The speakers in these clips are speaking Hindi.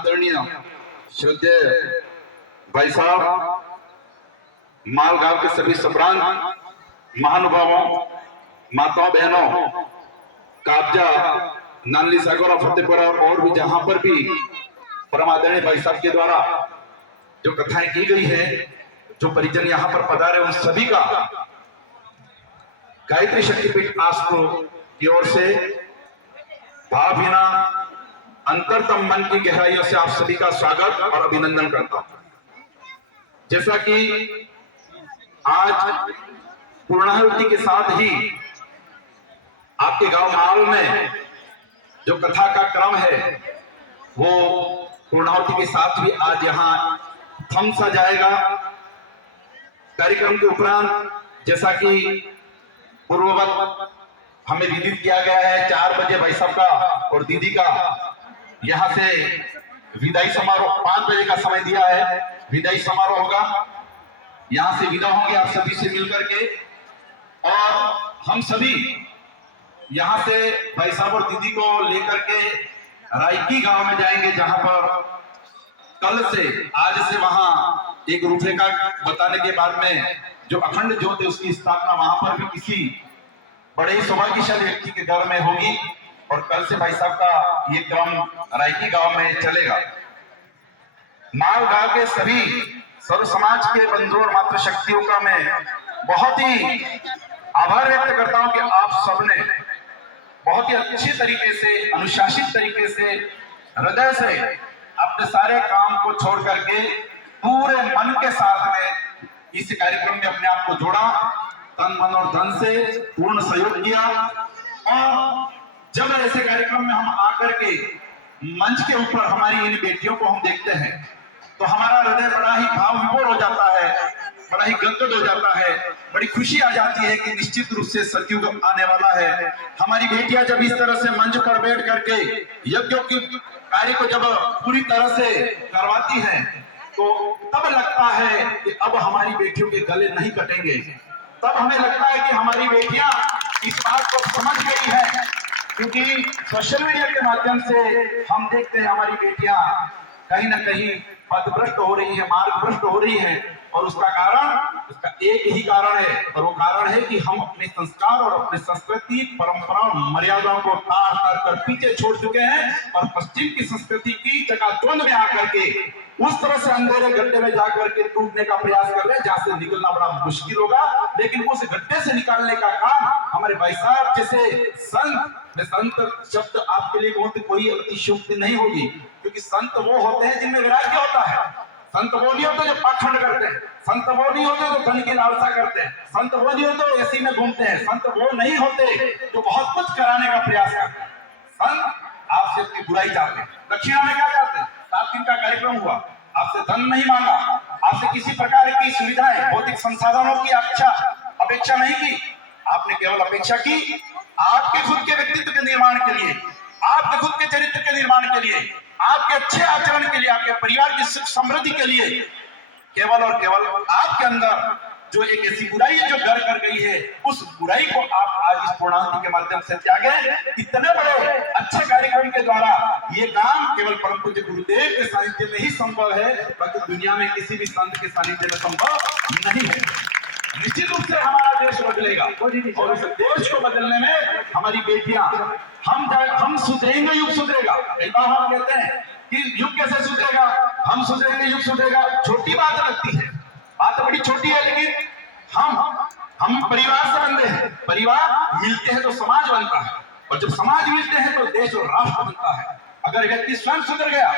आदरणीय श्रद्धेय भाई साहब, मालगांव के सभी सम्रांत महानुभावों, माताओं बहनों, काबजा, नानली सागर और फतेहपुरा और भी जहां पर भी परम आदरणीय भाई साहब के द्वारा जो कथाएं की गई है, जो परिजन यहाँ पर पधारे उन सभी का गायत्री शक्तिपीठ आस्ट्रो की ओर से भावहीना अंतरतम मन की गहराइयों से आप सभी का स्वागत और अभिनंदन करता हूं। जैसा कि आज पूर्णाहुति के साथ ही आपके गांव माल में जो कथा का क्रम है वो पूर्णाहुति के साथ भी आज यहां थम सा जाएगा। कार्यक्रम के उपरांत जैसा कि पूर्ववत हमें विदित किया गया है, 4 बजे भाई साहब का और दीदी का यहां से विदाई समारोह, 5 बजे का समय दिया है, विदाई समारोह होगा। यहां से विदा होंगे आप सभी से मिलकर के, और हम सभी यहां से भाई साहब और दीदी को लेकर के रायकी गांव में जाएंगे, जहां पर कल से आज से वहां एक रूपरेखा बताने के बाद में जो अखंड ज्योत है उसकी स्थापना वहां पर भी किसी बड़े ही सौभाग्यशाली व्यक्ति के घर में होगी, और कल से भाई साहब का ये क्रम रायकी गांव में चलेगा। माल गांव के सभी सर्व समाज के बंधुओं और मातृ शक्तियों का मैं बहुत ही आभार व्यक्त करता हूं कि आप सबने बहुत ही अच्छे तरीके से, अनुशासित तरीके से, हृदय से अपने सारे काम को छोड़ करके पूरे मन के साथ में इस कार्यक्रम में अपने आप को जोड़ा, तन मन और धन से पूर्ण सहयोग किया। और जब ऐसे कार्यक्रम में हम आकर के मंच के ऊपर हमारी इन बेटियों को हम देखते हैं तो हमारा हृदय बड़ा ही भाव विभोर हो जाता है, बड़ा ही गदगद हो जाता है, बड़ी खुशी आ जाती है कि निश्चित रूप से सतयुग आने वाला है। हमारी बेटियां जब इस तरह से मंच पर बैठ करके यज्ञों की कार्य को जब पूरी तरह से करवाती हैं तो तब लगता है कि अब हमारी बेटियों के गले नहीं कटेंगे। तब हमें लगता है कि हमारी बेटियां इस बात को समझ गई है, क्योंकि सोशल मीडिया के माध्यम से हम देखते हैं हमारी बेटियां कहीं ना कहीं पथभ्रष्ट हो रही है, मार्गभ्रष्ट हो रही है, और उसका एक ही कारण है, और वो कारण है कि हम अपने संस्कार और अपने संस्कृति, परंपरा और मर्यादाओं को तार तार कर पीछे छोड़ चुके हैं, और पश्चिम की संस्कृति की चकाचौंध में आकर के उस तरह से अंधेरे गड्ढे में जाकर के टूटने का प्रयास कर रहे हैं जहां से निकलना बड़ा मुश्किल होगा। लेकिन उस गड्ढे से निकालने का काम हमारे भाई साहब जैसे संत शब्द आपके लिए बहुत कोई अतिशयोक्ति नहीं होगी, क्योंकि संत वो होते हैं जिनमें वैराग्य होता है। संत वो नहीं होते जो पाखंड करते हैं, संत वो नहीं होते जो धन की लालसा करते हैं, संत वो नहीं होते एसी में घूमते हैं, संत वो नहीं होते जो बहुत कुछ कराने का प्रयास करते हैं। संत आपसे अपनी बुराई चाहते हैं। दक्षिणा में क्या चाहते हैं? 7 दिन का कार्यक्रम हुआ, आपसे धन नहीं मांगा, आपसे किसी प्रकार की सुविधाएं, भौतिक संसाधनों की अपेक्षा नहीं की, आपने केवल अपेक्षा की आपके खुद के व्यक्तित्व के निर्माण के लिए, आपके खुद के चरित्र के निर्माण के लिए, आपके अच्छे आचरण के लिए, आपके परिवार की सुख समृद्धि के लिए, केवल और केवल आपके अंदर जो एक ऐसी बुराई है जो घर कर गई है, उस बुराई को आप आज इस पूर्णाहुति के माध्यम से त्यागे। इतने बड़े अच्छे कार्यक्रम के द्वारा ये काम केवल परम पूज्य गुरुदेव के सानिध्य में ही संभव है, बाकी दुनिया में किसी भी संत के सानिध्य में संभव नहीं है। निश्चित रूप से हमारा देश बदलेगा, और उस देश को बदलने में हमारी बेटियां, हम सुधरेंगे, युग सुधरेगा। कई बार हम कहते हैं कि युग कैसे सुधरेगा, हम सुधरेंगे, युग सुधरेगा। छोटी बात लगती है, बात तो बड़ी छोटी है, लेकिन हम परिवार से बनते हैं, परिवार मिलते हैं तो समाज बनता है, और जब समाज मिलते हैं तो देश और राष्ट्र बनता है। अगर व्यक्ति स्वयं सुधर गया,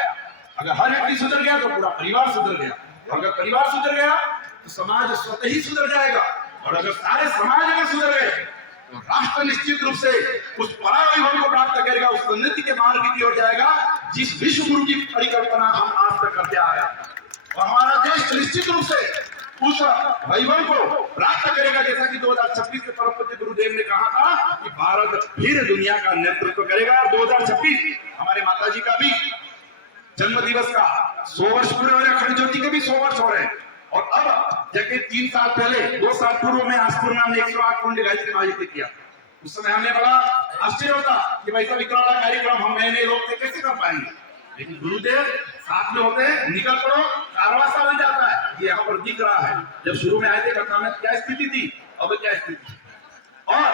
अगर हर व्यक्ति सुधर गया तो पूरा परिवार सुधर गया, और अगर परिवार सुधर गया तो समाज स्वतः ही सुधर जाएगा, और अगर सारे समाज अगर सुधर गए तो राष्ट्र निश्चित रूप से उस परावैभव को प्राप्त करेगा, उस उन्नति के मार्ग की ओर जाएगा जिस विश्व गुरु की परिकल्पना हम आज तक करते आ रहे हैं। और हमारा देश निश्चित रूप से उस वैभव को प्राप्त करेगा, जैसा कि 2026 के परम पूज्य गुरुदेव ने कहा था कि भारत फिर दुनिया का नेतृत्व करेगा। और 2026 हमारे माताजी का भी जन्म दिवस का 100 वर्ष पूरे हो रहे हैं, अखंड ज्योति के भी 100 वर्ष हो रहे हैं। और अब जबकि 3 साल पहले, 2 साल पूर्व में आसपुर नाम ने 108 कुंड गायत्री महायज्ञ किया, उस समय हमें बड़ा आश्चर्य होता कि भाई साहब इतना बड़ा कार्यक्रम हम नए लोग थे कैसे कर पाएंगे। लेकिन गुरुदेव साथ में होते हैं, निकल पड़ो, कारवासा बन जाता है। ये यहाँ पर दिख रहा है। जब शुरू में आए थे घटना में क्या स्थिति थी, अब क्या स्थिति। और